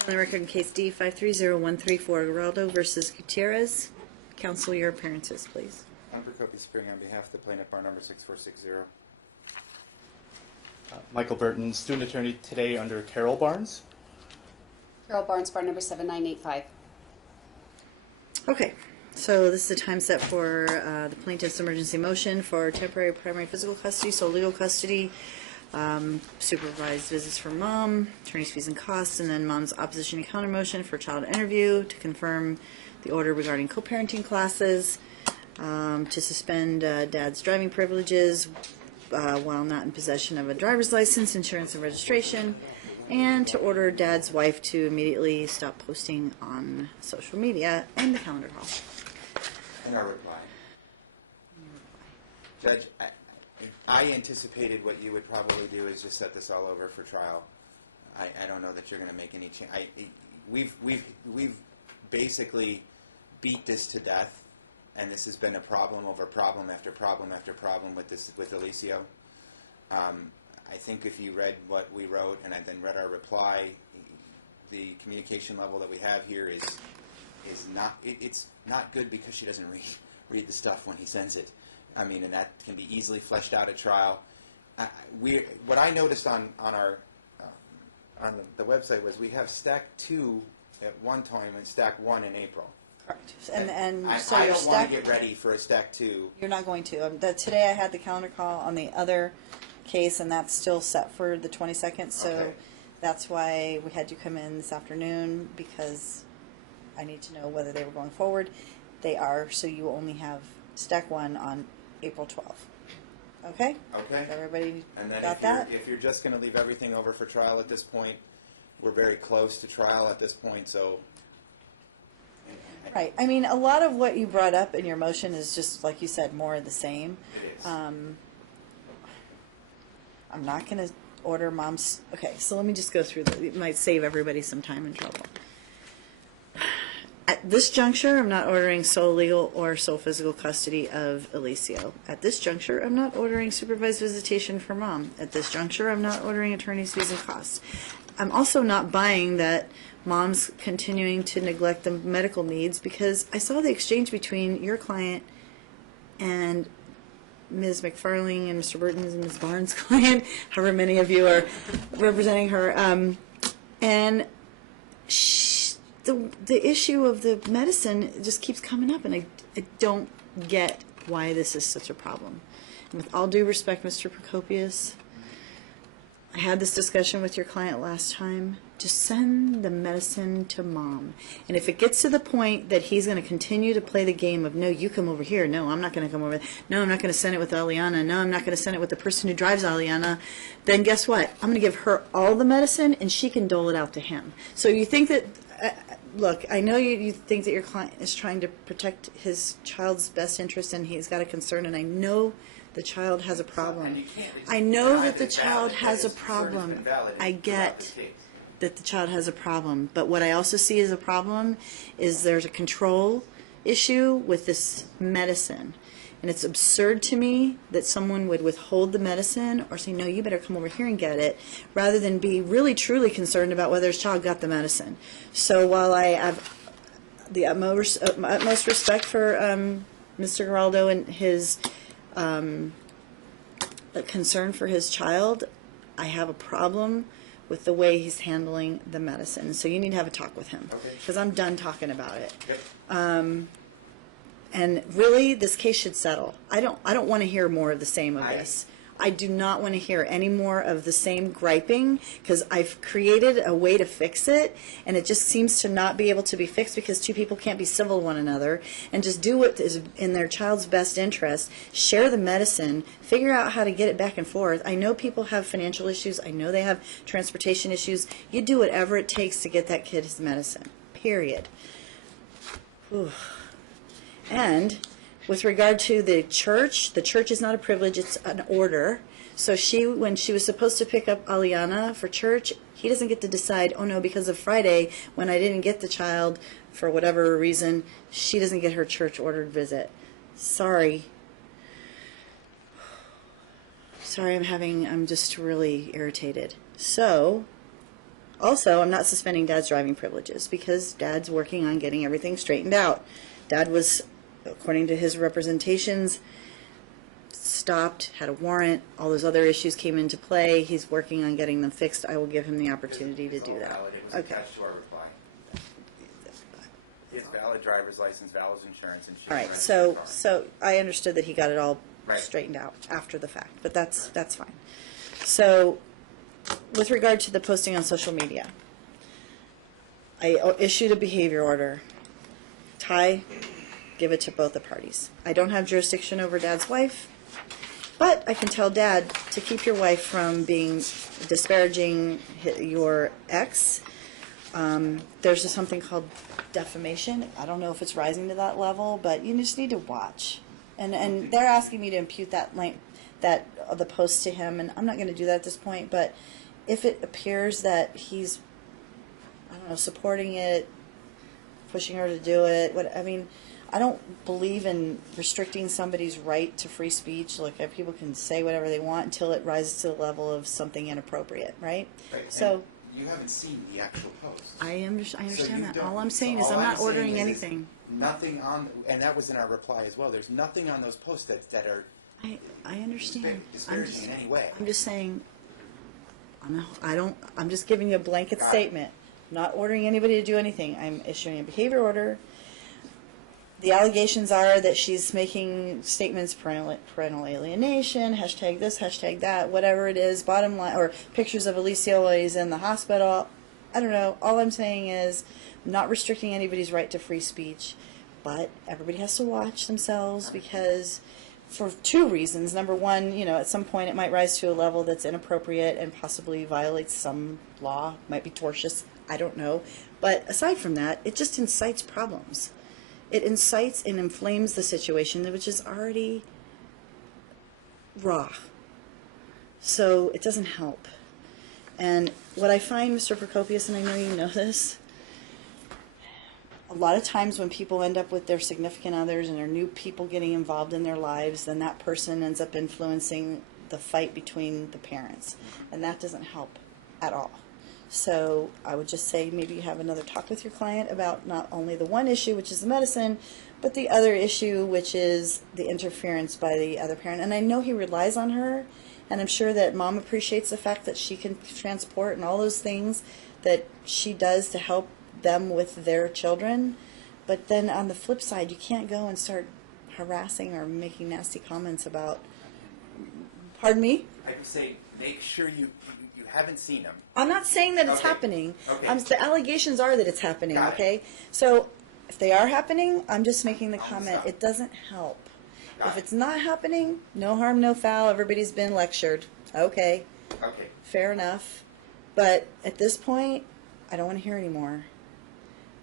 On the record in case D-530134, Geraldo versus Gultierrez. Counsel, your appearances, please. I'm Procopio Spring on behalf of the plaintiff, bar number 6460. Michael Burton, student attorney today under Carol Barnes. Carol Barnes, bar number 7985. Okay, so this is the time set for the plaintiff's emergency motion for temporary primary physical custody, sole legal custody, supervised visits for mom, attorney's fees and costs, and then mom's opposition and counter motion for child interview to confirm the order regarding co-parenting classes, to suspend dad's driving privileges while not in possession of a driver's license, insurance, and registration, and to order dad's wife to immediately stop posting on social media and the calendar call. And our reply. Judge, I anticipated what you would probably do is just set this all over for trial. I don't know that you're going to make any change. We've basically beat this to death, and this has been a problem over problem after problem after problem with Alicio. I think if you read what we wrote and then read our reply, the communication level that we have here is not it's not good because she doesn't read the stuff when he sends it. I mean, and that can be easily fleshed out at trial. What I noticed on the website was we have stack 2 at one time and stack 1 in April. Correct. And so I your don't want stack, to get ready for a stack 2. you're not going to. Today I had the calendar call on the other case, and that's still set for the 22nd, so Okay. that's why we had you come in this afternoon, because I need to know whether they were going forward. They are, so you only have stack 1 on April 12th. Okay? Okay. Everybody And then got that? if you're just going to leave everything over for trial at this point, we're very close to trial at this point, so. Right. I mean, a lot of what you brought up in your motion is just, like you said, more of the same. It is. I'm not going to order mom's. Okay, so let me just go through that. It might save everybody some time and trouble. At this juncture, I'm not ordering sole legal or sole physical custody of Alicio. At this juncture, I'm not ordering supervised visitation for mom. At this juncture, I'm not ordering attorney's fees and costs. I'm also not buying that mom's continuing to neglect the medical needs, because I saw the exchange between your client and Ms. McFarling and Mr. Burton's and Ms. Barnes' client, however many of you are representing her, and the issue of the medicine just keeps coming up, and I don't get why this is such a problem. And with all due respect, Mr. Procopius, I had this discussion with your client last time. Just send the medicine to mom. And if it gets to the point that he's going to continue to play the game of, no, you come over here. No, I'm not going to come over there. No, I'm not going to send it with Aliana. No, I'm not going to send it with the person who drives Aliana. Then guess what? I'm going to give her all the medicine, and she can dole it out to him. So you think that, look, I know you think that your client is trying to protect his child's best interest, and he's got a concern, and I know the child has a problem. I know that the child has a problem. I get that the child has a problem. But what I also see as a problem is there's a control issue with this medicine. And it's absurd to me that someone would withhold the medicine or say, no, you better come over here and get it, rather than be really, truly concerned about whether his child got the medicine. So while I have the utmost respect for Mr. Geraldo and his concern for his child, I have a problem with the way he's handling the medicine. So you need to have a talk with him, because I'm done talking about it. Okay. And really, this case should settle. I don't want to hear more of the same of this. I do not want to hear any more of the same griping, because I've created a way to fix it, and it just seems to not be able to be fixed because two people can't be civil to one another and just do what is in their child's best interest, share the medicine, figure out how to get it back and forth. I know people have financial issues. I know they have transportation issues. You do whatever it takes to get that kid his medicine, period. Whew. And with regard to the church is not a privilege, it's an order. So when she was supposed to pick up Aliana for church, he doesn't get to decide, oh no, because of Friday, when I didn't get the child for whatever reason, she doesn't get her church ordered visit. Sorry. Sorry, I'm just really irritated. So, Also, I'm not suspending Dad's driving privileges because Dad's working on getting everything straightened out. Dad was, according to his representations, stopped, had a warrant, all those other issues came into play. He's working on getting them fixed. I will give him the opportunity to do that. It was Okay. attached to our reply. He has valid driver's license, valid insurance, and All right, registered car. so I understood that he got it all Right. straightened out after the fact, but that's fine. So, with regard to the posting on social media, I issued a behavior order. Ty, give it to both the parties. I don't have jurisdiction over Dad's wife, but I can tell Dad to keep your wife from being disparaging your ex. There's just something called defamation. I don't know if it's rising to that level, but you just need to watch. And they're asking me to impute that link, the post to him, and I'm not going to do that at this point. But if it appears that he's, I don't know, supporting it, pushing her to do it, I don't believe in restricting somebody's right to free speech. Like, people can say whatever they want until it rises to the level of something inappropriate, right? Right. So. And you haven't seen the actual post. I understand So you that. don't- All I'm saying so is all I'm not saying ordering is anything. Nothing on, and that was in our reply as well. There's nothing on those posts that are I understand. disparaging in any way. I'm just saying, I'm just giving you a blanket Got it. statement. I'm not ordering anybody to do anything. I'm issuing a behavior order. The allegations are that she's making statements, parental alienation, hashtag this, hashtag that, whatever it is, bottom line, or pictures of Alicia while he's in the hospital. I don't know. All I'm saying is I'm not restricting anybody's right to free speech, but everybody has to watch themselves because for two reasons. Number one, at some point it might rise to a level that's inappropriate and possibly violates some law, might be tortious, I don't know. But aside from that, it just incites problems. It incites and inflames the situation, which is already raw. So it doesn't help. And what I find, Mr. Procopius, and I know you know this, a lot of times when people end up with their significant others and there are new people getting involved in their lives, then that person ends up influencing the fight between the parents. And that doesn't help at all. So I would just say maybe you have another talk with your client about not only the one issue, which is the medicine, but the other issue, which is the interference by the other parent. And I know he relies on her, and I'm sure that Mom appreciates the fact that she can transport and all those things that she does to help them with their children. But then on the flip side, you can't go and start harassing or making nasty comments about, pardon me? I'd say make sure you haven't seen them. I'm not saying that it's Okay. happening. Okay. The allegations are that it's happening, Got it. okay? So if they are happening, I'm just making the comment. stop. It doesn't help. Got If it. it's not happening, no harm, no foul. Everybody's been lectured. Okay, Okay. fair enough. But at this point, I don't want to hear anymore.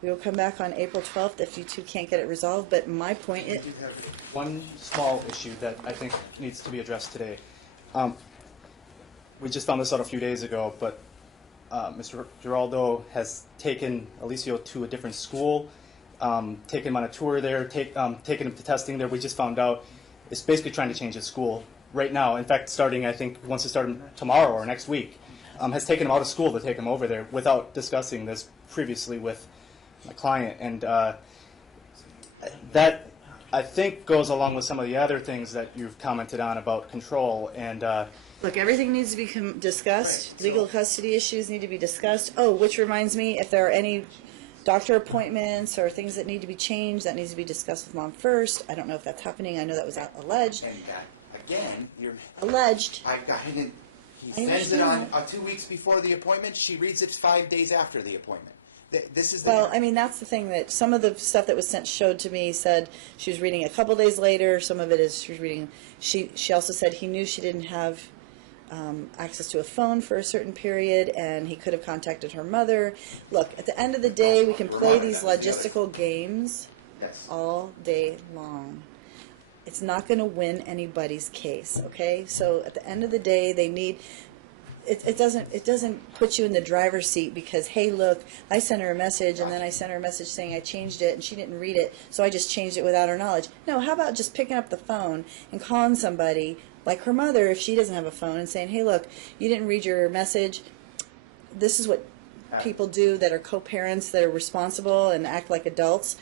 We will come back on April 12th if you two can't get it resolved. But my point is, One small issue that I think needs to be addressed today. We just found this out a few days ago, but Mr. Geraldo has taken Alicio to a different school, taken him on a tour there, taken him to testing there. We just found out it's basically trying to change his school right now. In fact, starting, I think, once it started tomorrow or next week, has taken him out of school to take him over there without discussing this previously with my client. And that, I think, goes along with some of the other things that you've commented on about control and look, everything needs to be discussed. Right, so- Legal custody issues need to be discussed. Oh, which reminds me, if there are any doctor appointments or things that need to be changed, that needs to be discussed with Mom first. I don't know if that's happening. I know that was alleged. And that, again, Alleged. I got it. He I sends it on understand 2 weeks before the appointment. She reads it 5 days after the appointment. This is Well, I mean, that's the thing that some of the stuff that was showed to me said she was reading a couple days later. Some of it is she was reading. She also said he knew she didn't have access to a phone for a certain period, and he could have contacted her mother. Look, at the end of the day, we can play these logistical games Yes. all day long. It's not going to win anybody's case, okay? So at the end of the day, they need. It doesn't put you in the driver's seat because, hey, look, I sent her a message and then I sent her a message saying I changed it and she didn't read it, so I just changed it without her knowledge. No, how about just picking up the phone and calling somebody like her mother if she doesn't have a phone and saying, hey, look, you didn't read your message. This is what people do that are co-parents that are responsible and act like adults.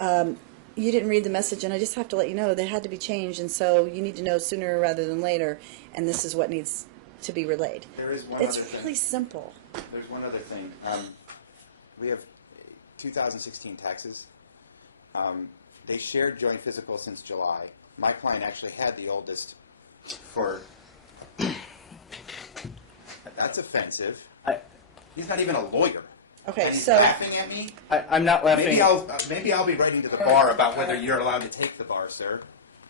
You didn't read the message, and I just have to let you know they had to be changed, and so you need to know sooner rather than later, and this is what needs to be relayed. There is one It's other thing. really simple. There's one other thing. We have 2016 taxes. They shared joint physical since July. My client actually had the oldest for. That's offensive. He's not even a lawyer. Okay, and he's so laughing at me. I'm not laughing. Maybe I'll be writing to the bar about whether you're allowed to take the bar, sir.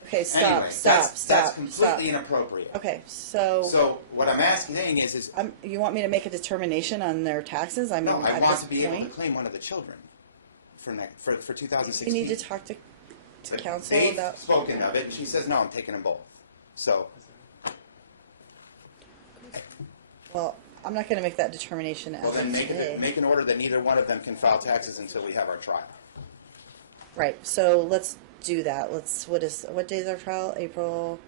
okay, stop, Anyway, stop, that's stop, completely stop. inappropriate. Okay, so So what I'm asking is you want me to make a determination on their taxes? I mean, no, I at want this to be able to point, claim one of the children for you 2016. need to talk to But council they've about. spoken of it, and she says, no, I'm taking them both. So, Well, I'm not going to make that determination as well, of then today. make an order that neither one of them can file taxes until we have our trial. Right. So let's do that. What day is our trial? April.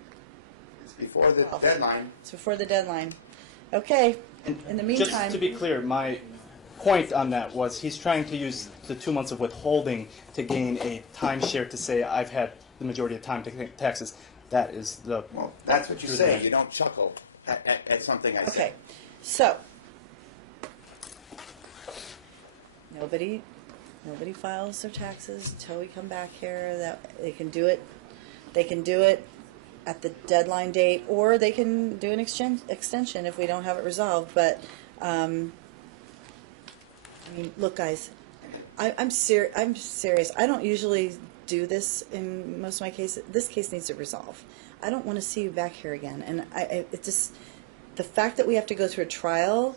It's before the deadline. It's before the deadline. Okay. In the meantime, Just to be clear, my point on that was he's trying to use the 2 months of withholding to gain a timeshare to say I've had the majority of time to pay taxes. That is the Well, that's what you True say. that. You don't chuckle at something I say. okay. So nobody files their taxes until we come back here. That they can do it. They can do it at the deadline date, or they can do an extension if we don't have it resolved. But I mean, look, guys, I'm serious. I don't usually do this in most of my cases. This case needs to resolve. I don't want to see you back here again. And it just, the fact that we have to go through a trial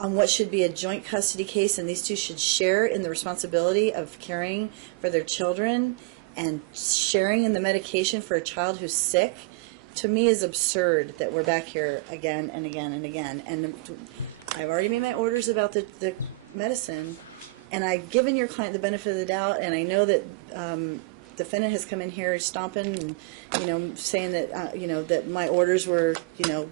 on what should be a joint custody case, and these two should share in the responsibility of caring for their children and sharing in the medication for a child who's sick, to me is absurd that we're back here again and again and again. And I've already made my orders about the medicine, and I've given your client the benefit of the doubt, and I know that defendant has come in here stomping and, saying that, that my orders were,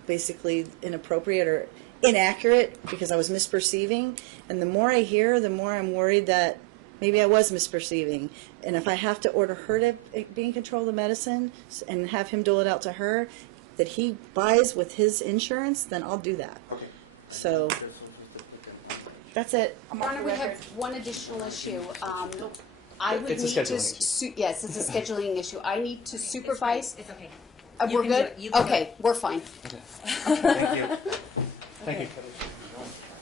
basically inappropriate or inaccurate because I was misperceiving. And the more I hear, the more I'm worried that maybe I was misperceiving. And if I have to order her to be in control of the medicine and have him dole it out to her, that he buys with his insurance, then I'll do that. Okay. So that's it. I'm Your off Honor, the we have record. one additional issue. I would It's a need to, scheduling issue. yes, it's a scheduling issue. I need to supervise. It's okay. We're You can do good? it. You can do Okay, we're fine. Thank you. Thank you.